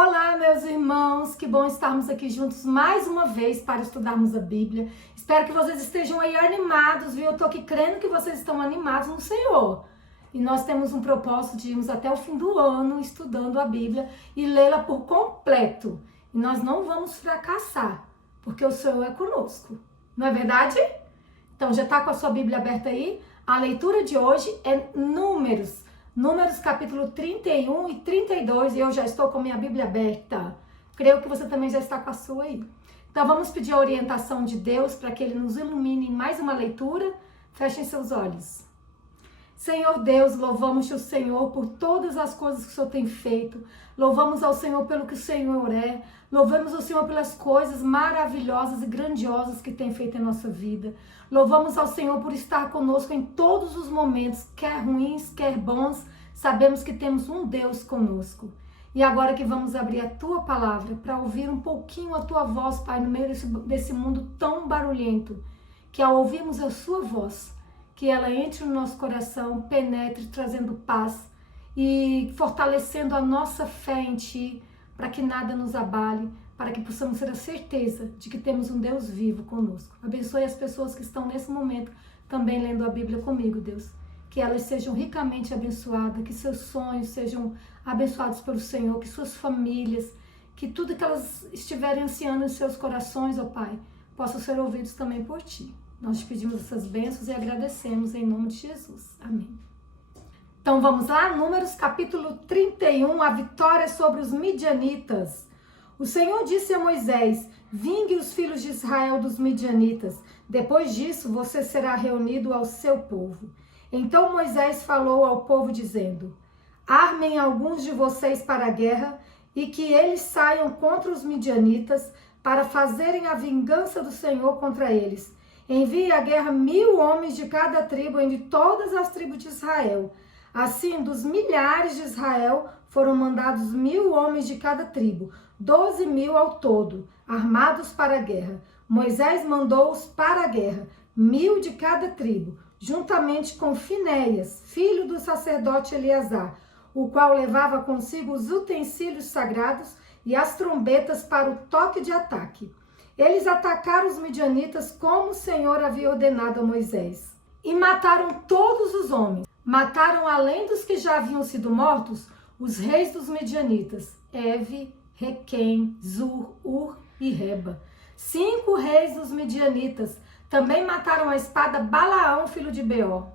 Olá, meus irmãos, que bom estarmos aqui juntos mais uma vez para estudarmos a Bíblia. Espero que vocês estejam aí animados, viu? Eu tô aqui crendo que vocês estão animados no Senhor. E nós temos um propósito de irmos até o fim do ano estudando a Bíblia e lê-la por completo. E nós não vamos fracassar, porque o Senhor é conosco. Não é verdade? Então, já está com a sua Bíblia aberta aí? A leitura de hoje é Números capítulo 31 e 32, e eu já estou com minha Bíblia aberta. Creio que você também já está com a sua aí. Então vamos pedir a orientação de Deus para que Ele nos ilumine em mais uma leitura. Fechem seus olhos. Senhor Deus, louvamos o Senhor por todas as coisas que o Senhor tem feito. Louvamos ao Senhor pelo que o Senhor é. Louvamos ao Senhor pelas coisas maravilhosas e grandiosas que tem feito em nossa vida. Louvamos ao Senhor por estar conosco em todos os momentos, quer ruins, quer bons. Sabemos que temos um Deus conosco. E agora que vamos abrir a Tua palavra para ouvir um pouquinho a Tua voz, Pai, no meio desse mundo tão barulhento, que ao ouvirmos a Sua voz, que ela entre no nosso coração, penetre, trazendo paz e fortalecendo a nossa fé em Ti, para que nada nos abale, para que possamos ter a certeza de que temos um Deus vivo conosco. Abençoe as pessoas que estão nesse momento também lendo a Bíblia comigo, Deus. Que elas sejam ricamente abençoadas, que seus sonhos sejam abençoados pelo Senhor, que suas famílias, que tudo que elas estiverem ansiando em seus corações, ó Pai, possam ser ouvidos também por Ti. Nós te pedimos essas bênçãos e agradecemos em nome de Jesus. Amém. Então vamos lá, Números capítulo 31, a vitória sobre os midianitas. O Senhor disse a Moisés: vingue os filhos de Israel dos midianitas. Depois disso, você será reunido ao seu povo. Então Moisés falou ao povo dizendo: armem alguns de vocês para a guerra e que eles saiam contra os midianitas para fazerem a vingança do Senhor contra eles. Envie à guerra 1000 homens de cada tribo entre todas as tribos de Israel. Assim, dos milhares de Israel foram mandados 1000 homens de cada tribo, 12.000 ao todo, armados para a guerra. Moisés mandou-os para a guerra, 1000 de cada tribo, juntamente com Finéias, filho do sacerdote Eleazar, o qual levava consigo os utensílios sagrados e as trombetas para o toque de ataque. Eles atacaram os midianitas como o Senhor havia ordenado a Moisés. E mataram todos os homens. Mataram, além dos que já haviam sido mortos, os reis dos midianitas, Evi, Requem, Zur, Ur e Reba. 5 reis dos midianitas. Também mataram a espada Balaão, filho de Beor.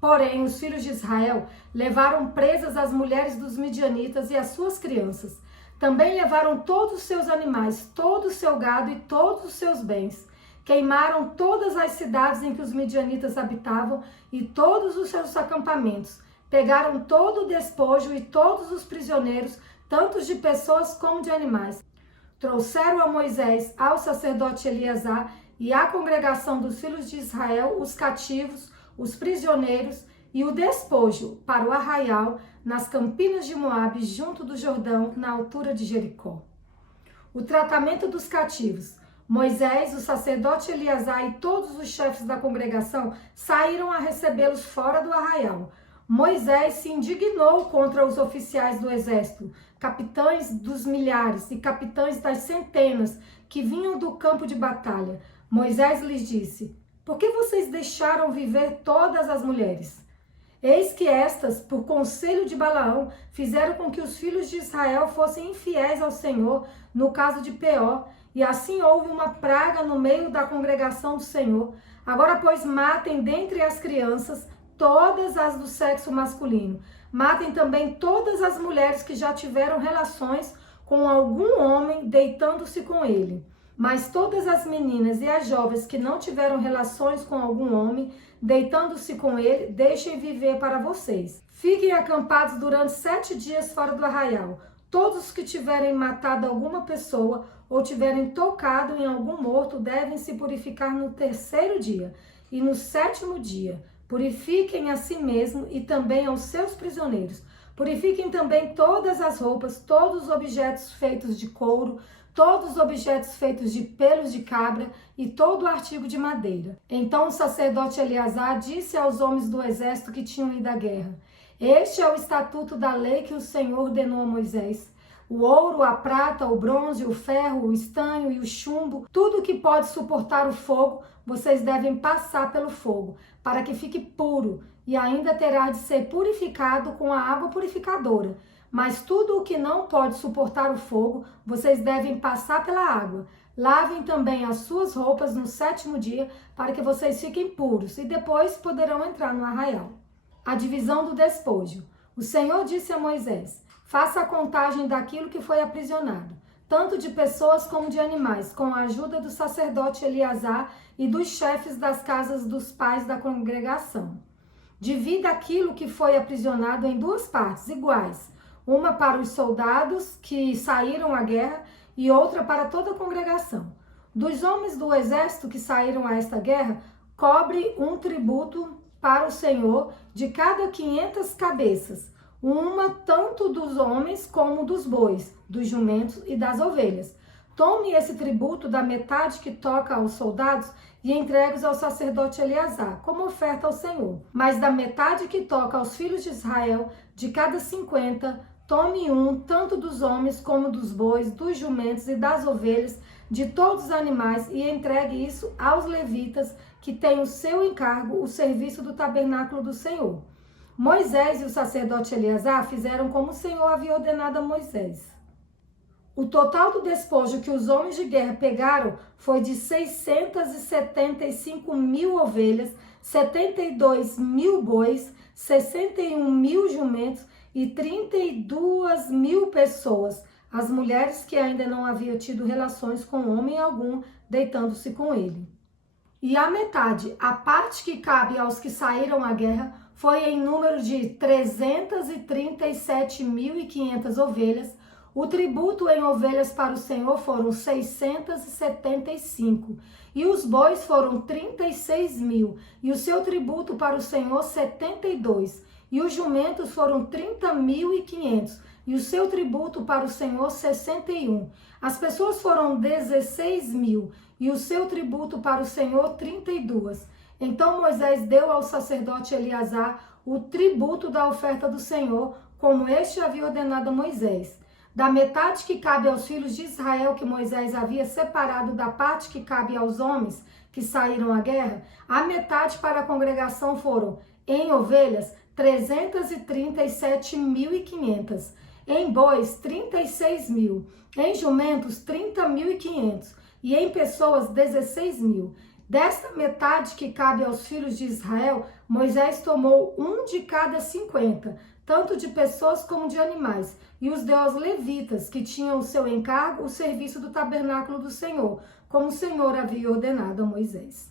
Porém, os filhos de Israel levaram presas as mulheres dos midianitas e as suas crianças. Também levaram todos os seus animais, todo o seu gado e todos os seus bens. Queimaram todas as cidades em que os midianitas habitavam e todos os seus acampamentos. Pegaram todo o despojo e todos os prisioneiros, tanto de pessoas como de animais. Trouxeram a Moisés, ao sacerdote Eleazar e à congregação dos filhos de Israel, os cativos, os prisioneiros e o despojo para o arraial nas campinas de Moabe, junto do Jordão, na altura de Jericó. O tratamento dos cativos. Moisés, o sacerdote Eleazar e todos os chefes da congregação saíram a recebê-los fora do arraial. Moisés se indignou contra os oficiais do exército, capitães dos milhares e capitães das centenas que vinham do campo de batalha. Moisés lhes disse: por que vocês deixaram viver todas as mulheres? Eis que estas, por conselho de Balaão, fizeram com que os filhos de Israel fossem infiéis ao Senhor, no caso de Peor, e assim houve uma praga no meio da congregação do Senhor. Agora, pois, matem dentre as crianças todas as do sexo masculino. Matem também todas as mulheres que já tiveram relações com algum homem, deitando-se com ele. Mas todas as meninas e as jovens que não tiveram relações com algum homem, deitando-se com ele, deixem viver para vocês. Fiquem acampados durante 7 dias fora do arraial. Todos que tiverem matado alguma pessoa ou tiverem tocado em algum morto devem se purificar no 3º dia. E no 7º dia, purifiquem a si mesmo e também aos seus prisioneiros. Purifiquem também todas as roupas, todos os objetos feitos de couro, todos os objetos feitos de pelos de cabra e todo artigo de madeira. Então o sacerdote Eleazar disse aos homens do exército que tinham ido à guerra: este é o estatuto da lei que o Senhor ordenou a Moisés. o ouro, a prata, o bronze, o ferro, o estanho e o chumbo, tudo que pode suportar o fogo, vocês devem passar pelo fogo, para que fique puro, e ainda terá de ser purificado com a água purificadora. Mas tudo o que não pode suportar o fogo, vocês devem passar pela água. Lavem também as suas roupas no 7º dia, para que vocês fiquem puros, e depois poderão entrar no arraial. A divisão do despojo. O Senhor disse a Moisés: faça a contagem daquilo que foi aprisionado, tanto de pessoas como de animais, com a ajuda do sacerdote Eleazar e dos chefes das casas dos pais da congregação. Divida aquilo que foi aprisionado em 2 partes iguais, uma para os soldados que saíram à guerra e outra para toda a congregação. Dos homens do exército que saíram a esta guerra, cobre um tributo para o Senhor de cada 500 cabeças, uma tanto dos homens como dos bois, dos jumentos e das ovelhas. Tome esse tributo da metade que toca aos soldados e entregue-os ao sacerdote Eleazar, como oferta ao Senhor. Mas da metade que toca aos filhos de Israel, de cada 50, tome um, tanto dos homens como dos bois, dos jumentos e das ovelhas, de todos os animais, e entregue isso aos levitas, que têm o seu encargo, o serviço do tabernáculo do Senhor. Moisés e o sacerdote Eleazar fizeram como o Senhor havia ordenado a Moisés. O total do despojo que os homens de guerra pegaram foi de 675.000 ovelhas, 72.000 bois, 61.000 jumentos e 32.000 pessoas, as mulheres que ainda não haviam tido relações com homem algum, deitando-se com ele. E a metade, a parte que cabe aos que saíram à guerra, foi em número de 337.500 ovelhas. O tributo em ovelhas para o Senhor foram 675, e os bois foram 36.000, e o seu tributo para o Senhor 72, e os jumentos foram 30.500, e o seu tributo para o Senhor 61. As pessoas foram 16.000, e o seu tributo para o Senhor 32. Então Moisés deu ao sacerdote Eleazar o tributo da oferta do Senhor, como este havia ordenado a Moisés. Da metade que cabe aos filhos de Israel, que Moisés havia separado da parte que cabe aos homens que saíram à guerra, a metade para a congregação foram, em ovelhas, 337.500, em bois, 36.000, em jumentos, 30.500, e em pessoas, 16.000. Desta metade que cabe aos filhos de Israel, Moisés tomou um de cada 50, tanto de pessoas como de animais, e os deu aos levitas, que tinham o seu encargo, o serviço do tabernáculo do Senhor, como o Senhor havia ordenado a Moisés.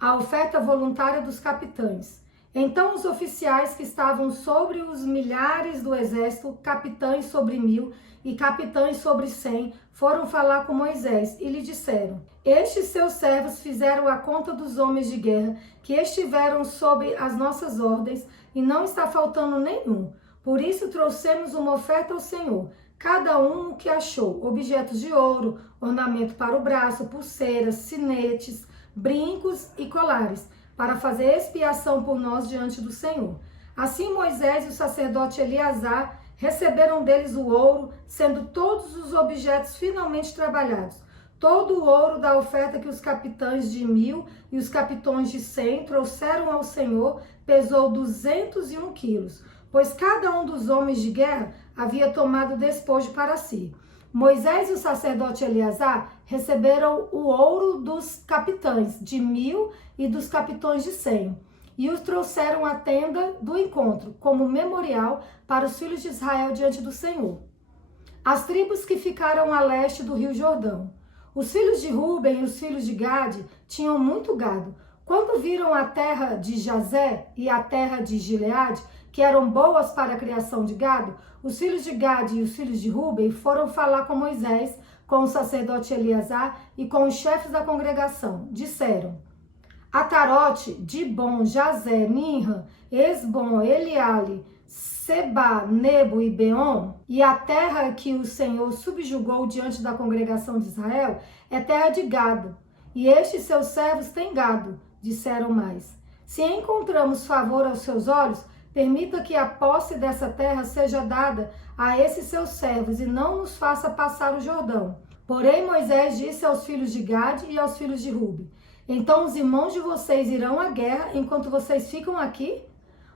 A oferta voluntária dos capitães. Então os oficiais que estavam sobre os milhares do exército, capitães sobre 1.000 e capitães sobre 100, foram falar com Moisés e lhe disseram: estes seus servos fizeram a conta dos homens de guerra que estiveram sob as nossas ordens, e não está faltando nenhum. Por isso trouxemos uma oferta ao Senhor, cada um o que achou: objetos de ouro, ornamento para o braço, pulseiras, sinetes, brincos e colares, para fazer expiação por nós diante do Senhor. Assim Moisés e o sacerdote Eleazar receberam deles o ouro, sendo todos os objetos finalmente trabalhados. Todo o ouro da oferta que os capitães de 1.000 e os capitães de 100 trouxeram ao Senhor pesou 201 quilos, pois cada um dos homens de guerra havia tomado despojo para si. Moisés e o sacerdote Eleazar receberam o ouro dos capitães de 1.000 e dos capitães de 100, e os trouxeram à tenda do encontro, como memorial para os filhos de Israel diante do Senhor. As tribos que ficaram a leste do rio Jordão. Os filhos de Ruben e os filhos de Gade tinham muito gado. Quando viram a terra de Jazé e a terra de Gileade, que eram boas para a criação de gado, os filhos de Gade e os filhos de Ruben foram falar com Moisés, com o sacerdote Eleazar e com os chefes da congregação. Disseram: Atarote, Dibon, Jazé, Minra, Esbom, Eliale, Seba, Nebo e Beon, e a terra que o Senhor subjugou diante da congregação de Israel é terra de gado, e estes seus servos têm gado. Disseram mais: se encontramos favor aos seus olhos, permita que a posse dessa terra seja dada a esses seus servos e não nos faça passar o Jordão. Porém, Moisés disse aos filhos de Gade e aos filhos de Ruben: então os irmãos de vocês irão à guerra enquanto vocês ficam aqui?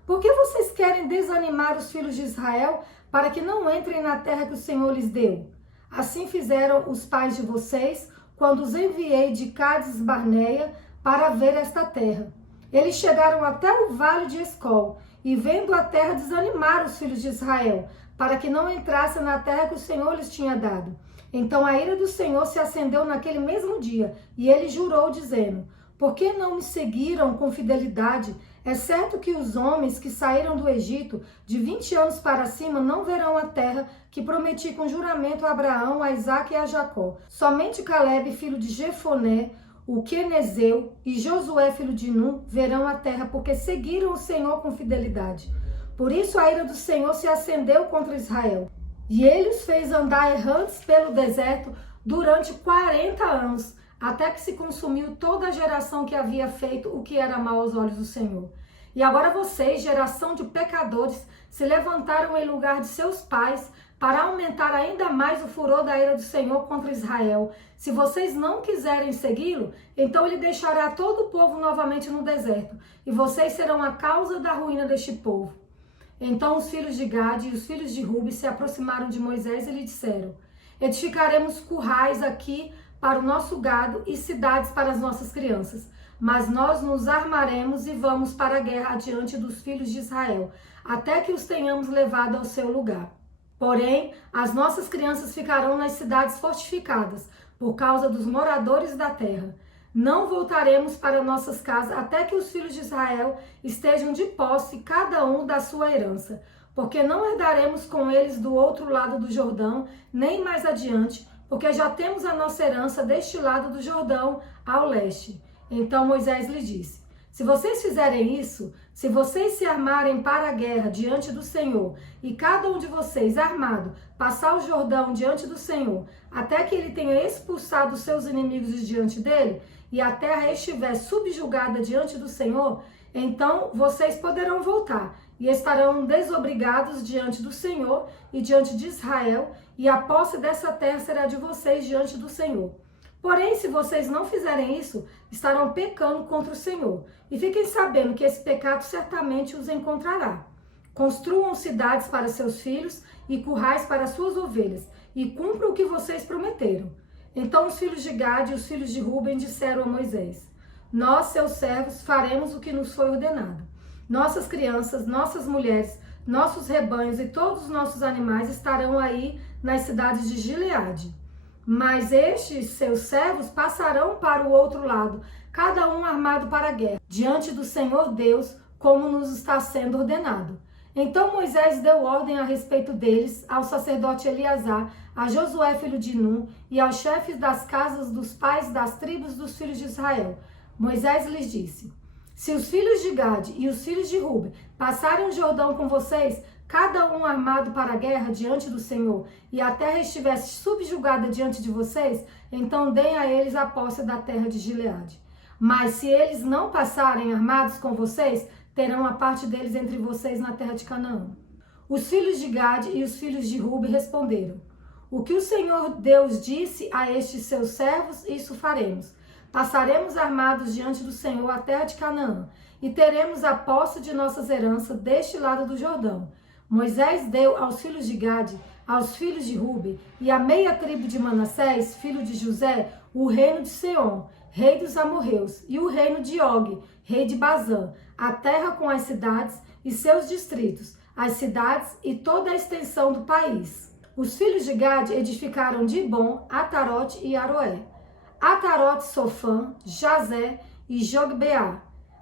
Por que vocês querem desanimar os filhos de Israel para que não entrem na terra que o Senhor lhes deu? Assim fizeram os pais de vocês quando os enviei de Cádiz Barneia para ver esta terra. Eles chegaram até o vale de Escol e, vendo a terra, desanimaram os filhos de Israel para que não entrassem na terra que o Senhor lhes tinha dado. Então a ira do Senhor se acendeu naquele mesmo dia e ele jurou, dizendo: por que não me seguiram com fidelidade? É certo que os homens que saíram do Egito de 20 anos para cima não verão a terra que prometi com juramento a Abraão, a Isaque e a Jacó. Somente Calebe, filho de Jefoné, o quenezeu, e Josué, filho de Nun, verão a terra, porque seguiram o Senhor com fidelidade. Por isso a ira do Senhor se acendeu contra Israel. E ele os fez andar errantes pelo deserto durante 40 anos, até que se consumiu toda a geração que havia feito o que era mal aos olhos do Senhor. E agora vocês, geração de pecadores, se levantaram em lugar de seus pais para aumentar ainda mais o furor da ira do Senhor contra Israel. Se vocês não quiserem segui-lo, então ele deixará todo o povo novamente no deserto, e vocês serão a causa da ruína deste povo. Então os filhos de Gade e os filhos de Ruben se aproximaram de Moisés e lhe disseram: edificaremos currais aqui para o nosso gado e cidades para as nossas crianças. Mas nós nos armaremos e vamos para a guerra diante dos filhos de Israel, até que os tenhamos levado ao seu lugar. Porém, as nossas crianças ficarão nas cidades fortificadas, por causa dos moradores da terra. Não voltaremos para nossas casas até que os filhos de Israel estejam de posse, cada um da sua herança, porque não herdaremos com eles do outro lado do Jordão, nem mais adiante, porque já temos a nossa herança deste lado do Jordão, ao leste. Então Moisés lhe disse: se vocês fizerem isso, se vocês se armarem para a guerra diante do Senhor, e cada um de vocês armado passar o Jordão diante do Senhor, até que ele tenha expulsado os seus inimigos de diante dele, e a terra estiver subjugada diante do Senhor, então vocês poderão voltar e estarão desobrigados diante do Senhor e diante de Israel, e a posse dessa terra será de vocês diante do Senhor. Porém, se vocês não fizerem isso, estarão pecando contra o Senhor. E fiquem sabendo que esse pecado certamente os encontrará. Construam cidades para seus filhos e currais para suas ovelhas, e cumpram o que vocês prometeram. Então os filhos de Gade e os filhos de Ruben disseram a Moisés: nós, seus servos, faremos o que nos foi ordenado. Nossas crianças, nossas mulheres, nossos rebanhos e todos os nossos animais estarão aí nas cidades de Gileade. Mas estes seus servos passarão para o outro lado, cada um armado para a guerra, diante do Senhor Deus, como nos está sendo ordenado. Então Moisés deu ordem a respeito deles ao sacerdote Eleazar, a Josué filho de Nun e aos chefes das casas dos pais das tribos dos filhos de Israel. Moisés lhes disse: se os filhos de Gade e os filhos de Ruben passarem o Jordão com vocês, cada um armado para a guerra diante do Senhor, e a terra estivesse subjugada diante de vocês, então deem a eles a posse da terra de Gileade. Mas se eles não passarem armados com vocês, terão a parte deles entre vocês na terra de Canaã. Os filhos de Gade e os filhos de Ruben responderam: o que o Senhor Deus disse a estes seus servos, isso faremos. Passaremos armados diante do Senhor a terra de Canaã, e teremos a posse de nossas heranças deste lado do Jordão. Moisés deu aos filhos de Gade, aos filhos de Ruben e à meia tribo de Manassés, filho de José, o reino de Seom, rei dos amorreus, e o reino de Og, rei de Bazã, a terra com as cidades e seus distritos, as cidades e toda a extensão do país. Os filhos de Gade edificaram Dibon, Atarote e Aroé, Atarote, Sofã, Jazé e Jogbeá,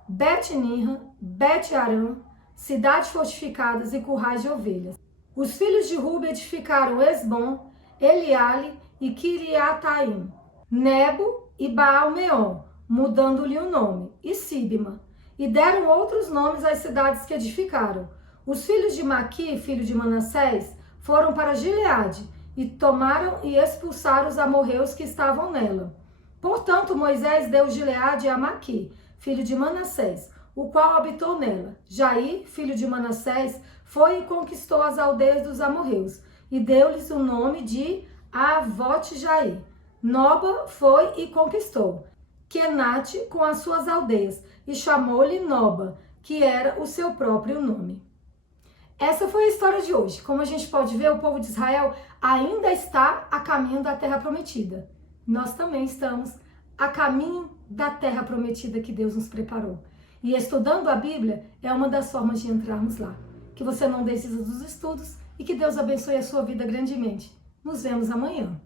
Bet-Ninra, Bet-Aram, cidades fortificadas e currais de ovelhas. Os filhos de Ruben edificaram Esbom, Eliale e Kiriataim, Nebo e Baal-Meon, mudando-lhe o nome, e Sibma, e deram outros nomes às cidades que edificaram. Os filhos de Maqui, filho de Manassés, foram para Gileade, e tomaram e expulsaram os amorreus que estavam nela. Portanto, Moisés deu Gileade a Maqui, filho de Manassés, o qual habitou nela. Jair, filho de Manassés, foi e conquistou as aldeias dos amorreus, e deu-lhes o nome de Avote-Jair. Noba foi e conquistou Quenate com as suas aldeias, e chamou-lhe Noba, que era o seu próprio nome. Essa foi a história de hoje. Como a gente pode ver, o povo de Israel ainda está a caminho da Terra Prometida. Nós também estamos a caminho da Terra Prometida que Deus nos preparou. E estudando a Bíblia é uma das formas de entrarmos lá. Que você não desista dos estudos e que Deus abençoe a sua vida grandemente. Nos vemos amanhã.